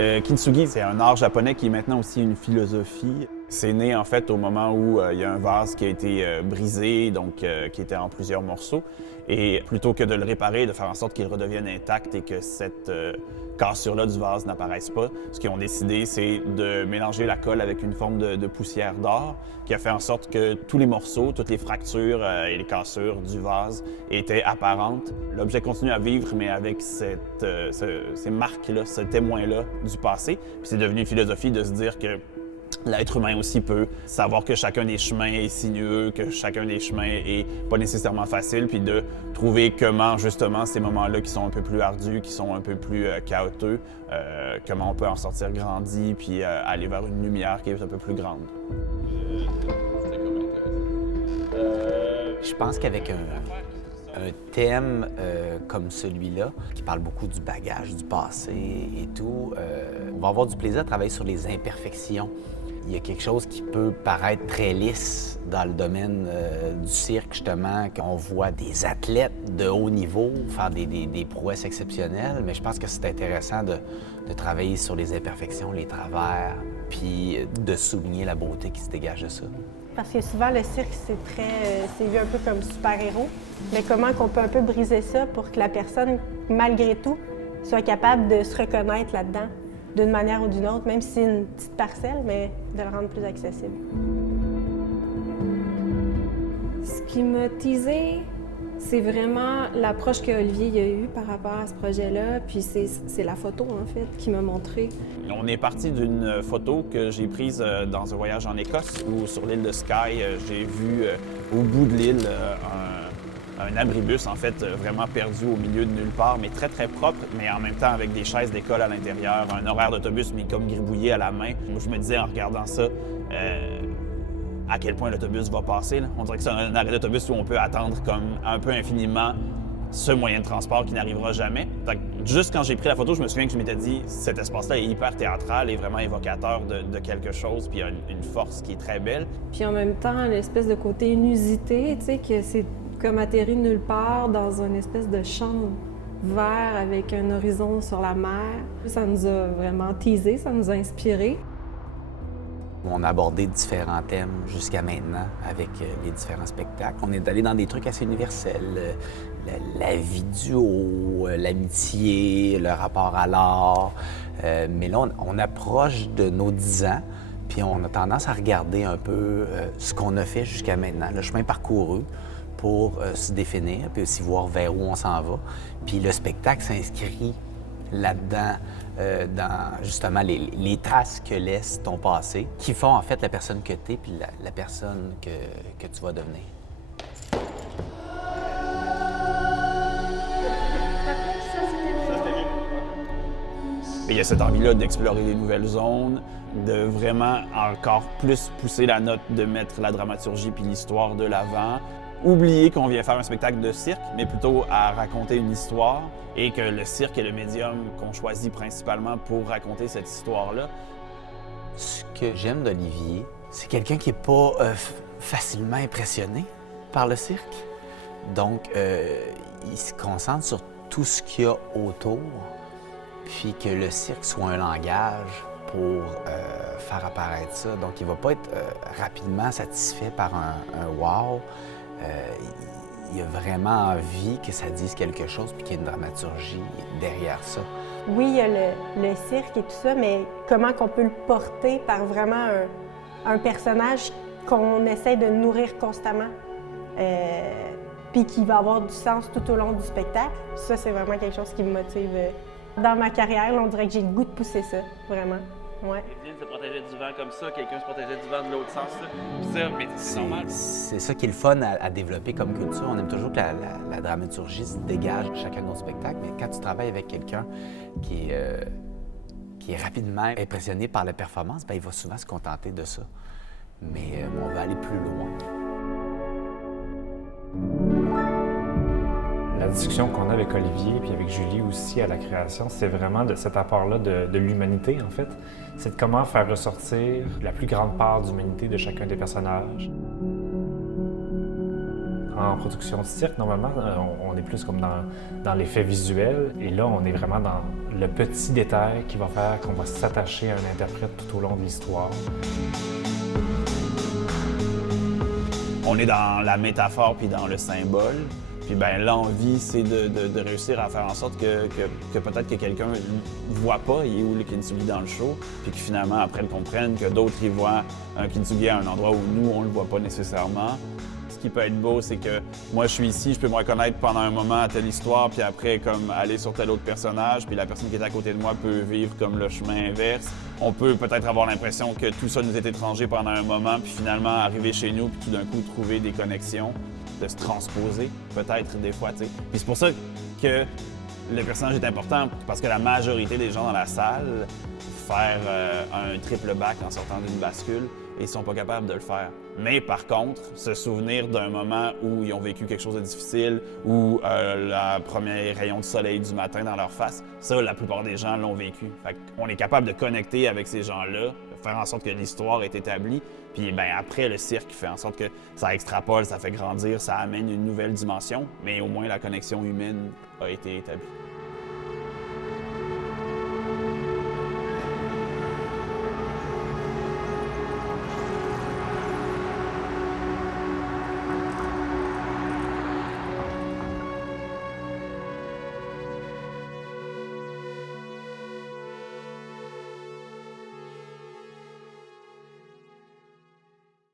Le kintsugi, c'est un art japonais qui est maintenant aussi une philosophie. C'est né en fait au moment où il y a un vase qui a été brisé, donc qui était en plusieurs morceaux. Et plutôt que de le réparer, de faire en sorte qu'il redevienne intact et que cette cassure-là du vase n'apparaisse pas, ce qu'ils ont décidé, c'est de mélanger la colle avec une forme de poussière d'or qui a fait en sorte que tous les morceaux, toutes les fractures et les cassures du vase étaient apparentes. L'objet continue à vivre, mais avec ces marques-là, ce témoin-là du passé. Puis c'est devenu une philosophie de se dire que l'être humain aussi peut savoir que chacun des chemins est sinueux, que chacun des chemins est pas nécessairement facile, puis de trouver comment, justement, ces moments-là qui sont un peu plus ardus, qui sont un peu plus chaotiques, comment on peut en sortir grandi, puis aller vers une lumière qui est un peu plus grande. C'était comme intéressant. Je pense qu'avec un thème comme celui-là, qui parle beaucoup du bagage, du passé et tout, on va avoir du plaisir à travailler sur les imperfections. Il y a quelque chose qui peut paraître très lisse dans le domaine du cirque, justement, qu'on voit des athlètes de haut niveau faire des prouesses exceptionnelles, mais je pense que c'est intéressant de travailler sur les imperfections, les travers, puis de souligner la beauté qui se dégage de ça. Parce que souvent, le cirque, c'est vu un peu comme super-héros. Mais comment qu'on peut un peu briser ça pour que la personne, malgré tout, soit capable de se reconnaître là-dedans, d'une manière ou d'une autre, même si c'est une petite parcelle, mais de le rendre plus accessible. Ce qui m'a teasé, c'est vraiment l'approche qu'Olivier a eue par rapport à ce projet-là, puis c'est la photo, en fait, qui m'a montré. On est parti d'une photo que j'ai prise dans un voyage en Écosse, où sur l'île de Skye, j'ai vu au bout de l'île un abribus, en fait, vraiment perdu au milieu de nulle part, mais très, très propre, mais en même temps avec des chaises d'école à l'intérieur, un horaire d'autobus, mais comme gribouillé à la main. Moi, je me disais en regardant ça, à quel point l'autobus va passer. Là. On dirait que c'est un arrêt d'autobus où on peut attendre comme un peu infiniment ce moyen de transport qui n'arrivera jamais. Fait que juste quand j'ai pris la photo, je me souviens que je m'étais dit cet espace-là est hyper théâtral et vraiment évocateur de quelque chose, puis il y a une force qui est très belle. Puis en même temps, l'espèce de côté inusité, tu sais, que c'est comme atterri nulle part dans une espèce de champ vert avec un horizon sur la mer. Ça nous a vraiment teasé, ça nous a inspiré. On a abordé différents thèmes jusqu'à maintenant avec les différents spectacles. On est allé dans des trucs assez universels. La vie du haut, l'amitié, le rapport à l'art. Mais là, on approche de nos 10 ans, puis on a tendance à regarder un peu ce qu'on a fait jusqu'à maintenant, le chemin parcouru pour se définir, puis aussi voir vers où on s'en va. Puis le spectacle s'inscrit là-dedans, dans justement les traces que laisse ton passé, qui font en fait la personne que tu es, puis la personne que tu vas devenir. Il y a cette envie-là d'explorer des nouvelles zones, de vraiment encore plus pousser la note, de mettre la dramaturgie puis l'histoire de l'avant. Oublier qu'on vient faire un spectacle de cirque, mais plutôt à raconter une histoire et que le cirque est le médium qu'on choisit principalement pour raconter cette histoire-là. Ce que j'aime d'Olivier, c'est quelqu'un qui n'est pas facilement impressionné par le cirque. Donc, il se concentre sur tout ce qu'il y a autour, puis que le cirque soit un langage pour faire apparaître ça. Donc, il ne va pas être rapidement satisfait par un wow. Il a vraiment envie que ça dise quelque chose puis qu'il y ait une dramaturgie derrière ça. Oui, il y a le cirque et tout ça, mais comment qu'on peut le porter par vraiment un personnage qu'on essaie de nourrir constamment, puis qui va avoir du sens tout au long du spectacle. Ça, c'est vraiment quelque chose qui me motive. Dans ma carrière, là, on dirait que j'ai le goût de pousser ça, vraiment. Ouais. Evelyne se protégeait du vent comme ça, quelqu'un se protégeait du vent de l'autre sens. Ça, mais c'est normal. C'est ça qui est le fun à développer comme culture. On aime toujours que la dramaturgie se dégage de chacun de nos spectacles, mais quand tu travailles avec quelqu'un qui est rapidement impressionné par la performance, bien, il va souvent se contenter de ça. Mais on va aller plus loin. La discussion qu'on a avec Olivier puis avec Julie aussi à la création, c'est vraiment de cet apport-là de l'humanité, en fait. C'est de comment faire ressortir la plus grande part d'humanité de chacun des personnages. En production de cirque, normalement, on est plus comme dans l'effet visuel, et là, on est vraiment dans le petit détail qui va faire qu'on va s'attacher à un interprète tout au long de l'histoire. On est dans la métaphore puis dans le symbole. Puis ben l'envie, c'est de réussir à faire en sorte que peut-être que quelqu'un ne voit pas il est où le kintsugi dans le show, puis que finalement, après, le comprenne, que d'autres, ils voient un kintsugi à un endroit où nous, on le voit pas nécessairement. Ce qui peut être beau, c'est que moi, je suis ici, je peux me reconnaître pendant un moment à telle histoire, puis après, comme aller sur tel autre personnage, puis la personne qui est à côté de moi peut vivre comme le chemin inverse. On peut peut-être avoir l'impression que tout ça nous est étranger pendant un moment, puis finalement arriver chez nous, puis tout d'un coup trouver des connexions, de se transposer, peut-être des fois, tu sais. Puis c'est pour ça que le personnage est important, parce que la majorité des gens dans la salle faire un triple back en sortant d'une bascule, et ils sont pas capables de le faire. Mais par contre, se souvenir d'un moment où ils ont vécu quelque chose de difficile, ou le premier rayon de soleil du matin dans leur face, ça, la plupart des gens l'ont vécu. Fait qu'on est capable de connecter avec ces gens-là, faire en sorte que l'histoire est établie, puis ben, après, le cirque fait en sorte que ça extrapole, ça fait grandir, ça amène une nouvelle dimension, mais au moins la connexion humaine a été établie.